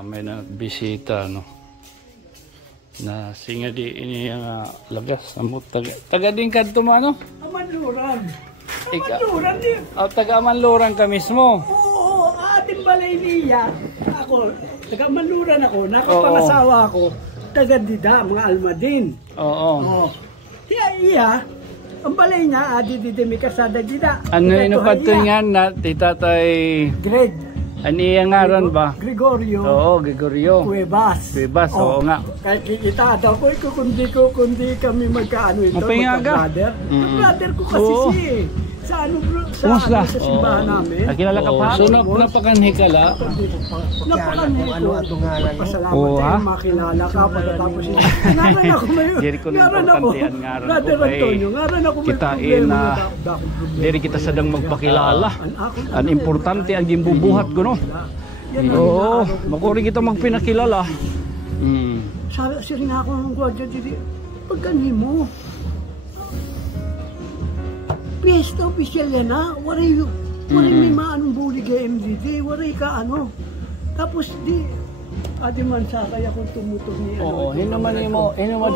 May nagbisita, no? Na singa di ini nga lagas. Taga din ka tumano? Amanluran. Ika, Amanluran din. taga Amanluran ka mismo. Oo, ating balay niya. Ako, taga Amanluran ako. Nakapangasawa ako. Taga Dida, mga Almadin. Oo. Oo. Iya. Ang balay niya, Dida may kasada Dida. Ano inupat nga na titatay Greg. Ani ang ngaran ba? Gregorio. Oo, Gregorio. Cuevas. Cuevas, oo nga. Kahit kikita daw ko, kundi kami magkaano ito, Mapingaga. magka-brother. Brother ko kasi Oo. sa Kumusta? sa simbahan namin. Kilala ka pa? So napakanhi ka la? Napakanhi ko. Pasalamat Oo, ha? tayo makilala ka pagkatapos ito. Ngaran ako may Brother Antonio, ngaran ako may kitain problema. Diri kita sadang magpakilala. Ang importante ang gimbubuhat ko, no? Oo, makuri kita magpinakilala. Sabi nga ako ng gwadya dito, pagkanhi mo. Piyesta opisyal yan ha, waray may maanong buli ka MDD, waray ka ano. Tapos di, adi man sa kaya kung tumutog ni ano. Oo, hinuman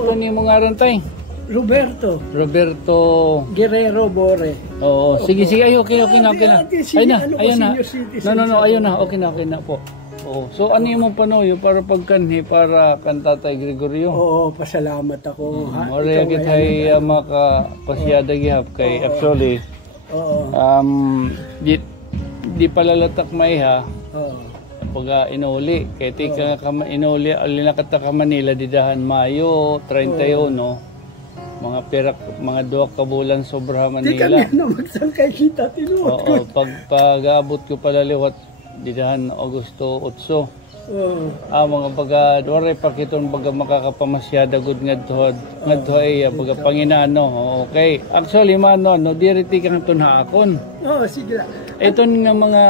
ko ni mo nga rin tay. Roberto Guerrero Bore. Oo, sige, okay na. Ayun na. No, ayun na, okay na po. Oo, so ano yung panoyo para pagkanhi para kan Tatay Gregorio? Oo, pasalamat ako. Ore kitay makapasyada gihap kay actually. Oo. Di palalatak may ha. Oo. Pag inuli, kay tika inuli alinakata ka Manila didahan Mayo 31 no. Mga perak, mga 2 ka bulan sobra Manila. Di kami na magsangkay kita tinuot ko. Oo, pag-abot ko pala liwat didahan Agosto 8. Mga baga doray pakiton baga makakapamasyada gud ngadto ay baga Panginano. Okay. Actually mano no diriti kang tunhaakon. Oo, sige lang. Iton nga mga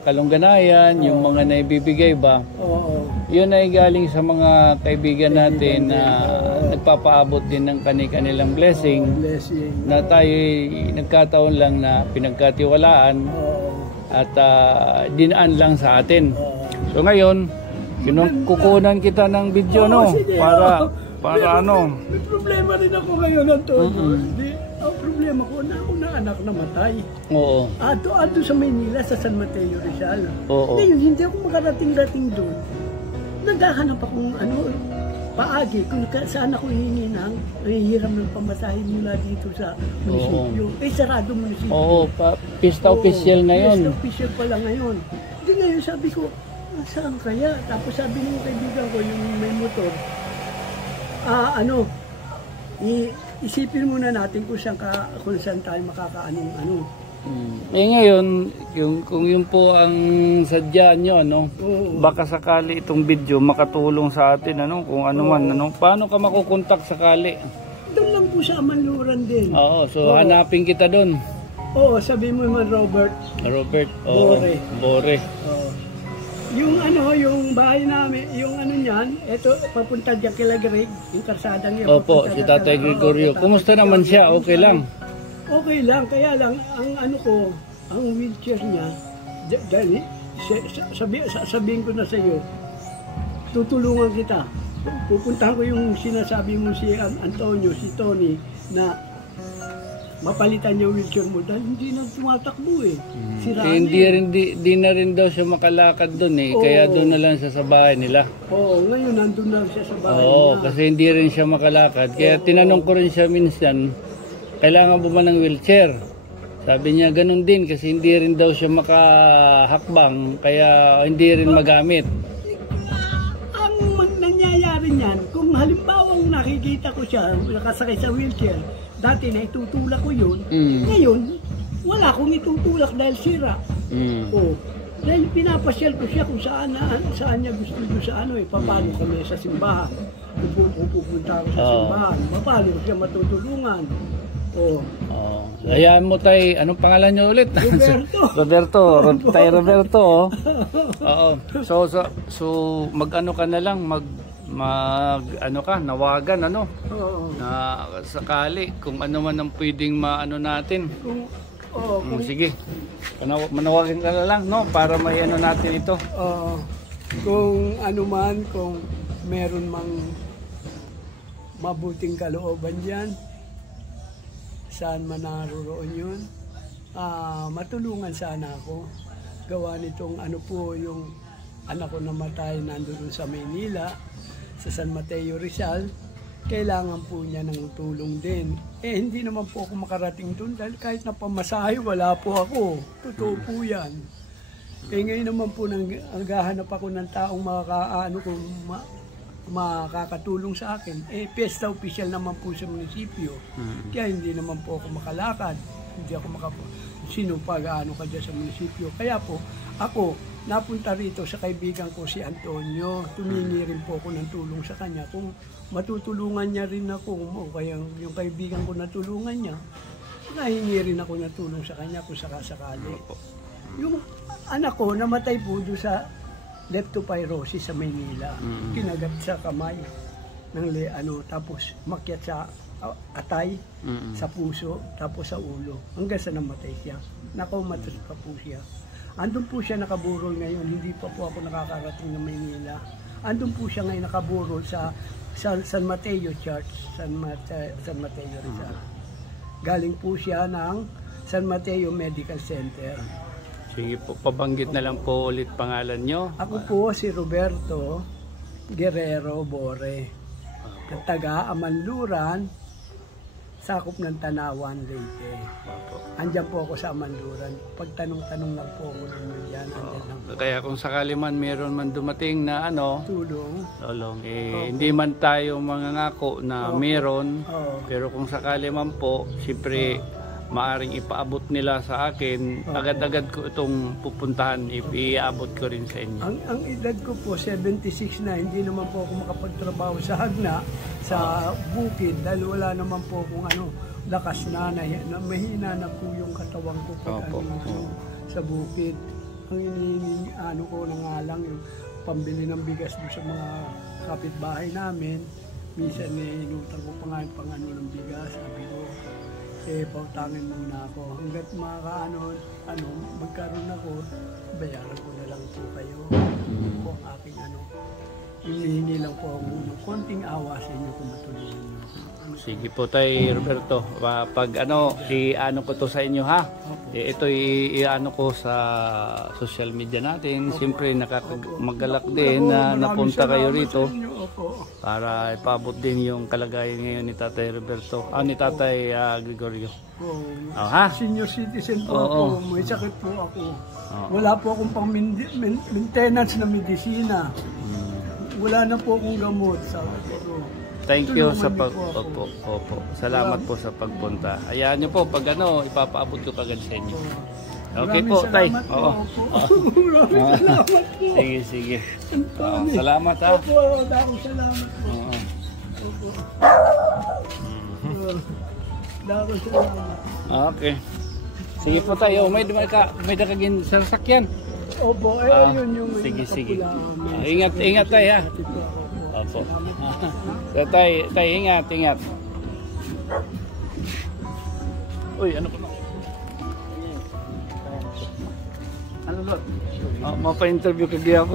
kalungganayan, yung mga naibibigay ba? Oo. Yun ay galing sa mga kaibigan natin na nagpapaabot din ng kanilang blessing. Na tayo nagkataon lang na pinagkatiwalaan at dinaan lang sa atin. So ngayon, kukunan kita ng video no para ano. May problema rin ako ngayon Antonio. Ang problema ko na ako na anak namatay. Oo. Ato sa Maynila sa San Mateo Rizal. Oo. Ngayon hindi ako makarating-rating doon. Naghahanap akong paagi kung saan ako hihingi ng hihiram ng pamasahe mula dito sa munisipyo. Sarado munisipyo. Oo, pista official ngayon. Pista official pala ngayon. Hindi ngayon sabi ko, saan kaya? Tapos sabi ng kaibigan ko, yung may motor, isipin muna natin kung saan tayo makakaanong ano. Ngayon, kung yun po ang sadya nyo, no? Baka sakali itong video makatulong sa atin, ano? Kung ano man, ano? Paano ka makukontak sakali? Doon lang po sa Amanluran din. Oo, so hanapin kita doon. Oo, sabi mo naman Robert. Bore. Yung bahay namin, yung niyan, ito papunta diyan kila Greg, yung karsadang yan. Opo, si Tatay Gregorio. Kumusta naman siya? Okay lang? Okay lang, kaya lang, ang wheelchair niya, dahil, sabihin ko na sa iyo, tutulungan kita. Pupuntahan ko yung sinasabi mo si Antonio, si Tony, na mapalitan niya wheelchair mo dahil hindi na tumatakbo Hindi na rin daw siya makalakad doon kaya doon na lang siya sa bahay nila. Oo, ngayon nandun lang siya sa bahay niya. Kasi hindi rin siya makalakad. Kaya tinanong ko rin siya minsan, kailangan ba ng wheelchair? Sabi niya ganun din kasi hindi rin daw siya makahakbang kaya hindi rin magamit. Ang nangyayari niyan, kung halimbawa nakikita ko siya nakasakay sa wheelchair, dati na itutulak ko yun. Ngayon, wala akong itutulak dahil sira. Dahil pinapasyal ko siya kung saan niya gusto sa papalo kami sa simbahan. Pupunta ako sa simbahan. Papalo ko siya matutulungan. Hayaan mo tayo, anong pangalan niyo ulit? Roberto. Roberto. Oo. So mag-ano ka na lang, nawagan na sakali kung ano man ang pwedeng maano natin. Sige. Manawagan ka na lang para may natin ito. Kung ano man, kung meron mang mabuting kalooban dyan, saan man naroroon yun, matulungan sana ako. Gawa nitong ano po yung anak ko namatay nandun sa Maynila, sa San Mateo Rizal, kailangan po niya ng tulong din. Hindi naman po ako makarating doon dahil kahit na pamasahe, wala po ako. Totoo po yan. Ngayon naman po naghahanap ako ng taong makakatulong sa akin. Pesta official naman po sa munisipyo. Kaya hindi naman po ako makalakad. Hindi ako sino pa gaano ka dyan sa munisipyo. Kaya po, ako, napunta rito sa kaibigan ko si Antonio. Tumingi rin po ako ng tulong sa kanya. Kung matutulungan niya rin ako, o kaya yung kaibigan ko natulungan niya, nahingi rin ako ng tulong sa kanya kung sakasakali. Yung anak ko, namatay po doon sa leptopyrosis sa Maynila. Kinagat sa kamay. Tapos makyat sa atay, sa puso, tapos sa ulo. Hanggang sa namatay siya. Nakaumatas pa po siya. Andun po siya nakaburol ngayon, hindi pa po ako nakakarating ng Maynila. Andun po siya ngayon nakaburol sa San Mateo Church, San Mateo Rizal. Galing po siya ng San Mateo Medical Center. Sige po, pabanggit na lang po ulit pangalan nyo. Ako po si Roberto Guerrero Bore, taga Amanluran, sakop ng Tanawan, Leyte. Andyan po ako sa Amanluran. Pagtanong-tanong lang po ako doon dyan. Kaya kung sakali man meron man dumating na tulong, hindi man tayo mangangako na meron, pero kung sakali man po, siyempre maaring ipaabot nila sa akin, agad-agad ko itong pupuntahan, iabot ko rin sa inyo. Ang edad ko po, 76 na, hindi naman po ako makapagtrabaho sa hagna, sa bukid, dahil wala naman po akong lakas na mahina na po yung katawan ko pag sa bukid. Ang iniingi ko na nga lang yung pambili ng bigas doon sa mga kapitbahay namin. Minsan inutang ko pa nga yung pang ng bigas, sabi ko, pautangin muna ako. Hanggat magkaroon ako, bayaran ko na lang po kayo. Po ang aking hinihingi lang po ako ng konting awa sa inyo kung matulungan nyo. Sige po tayo, Roberto. Pag i-ano ko to sa inyo ha. Ito i-ano ko sa social media natin. Siyempre nakakamagalak din na napunta kayo rito para ipabot din yung kalagayan ngayon ni Tatay Roberto. Ni Tatay Gregorio. Ha? Senior citizen po ako. May sakit po ako. Wala po akong pang maintenance na medisina. Wala na po akong gamot sa Thank you sa Salamat po sa pagpunta. Hayaan niyo po pag ipapaabot ko kagad sa inyo. Okay po, Tay. Salamat po. Sige. Salamat ha. Opo, dakong salamat po. Dakong salamat. Okay. Sige po tayo. May dakagin sa sasakyan. Opo, yun yung sige. Ingat tayo ha. Opo. Tay, ingat. Uy, ano pa? Ano lot? Mapa-interview ka diya po.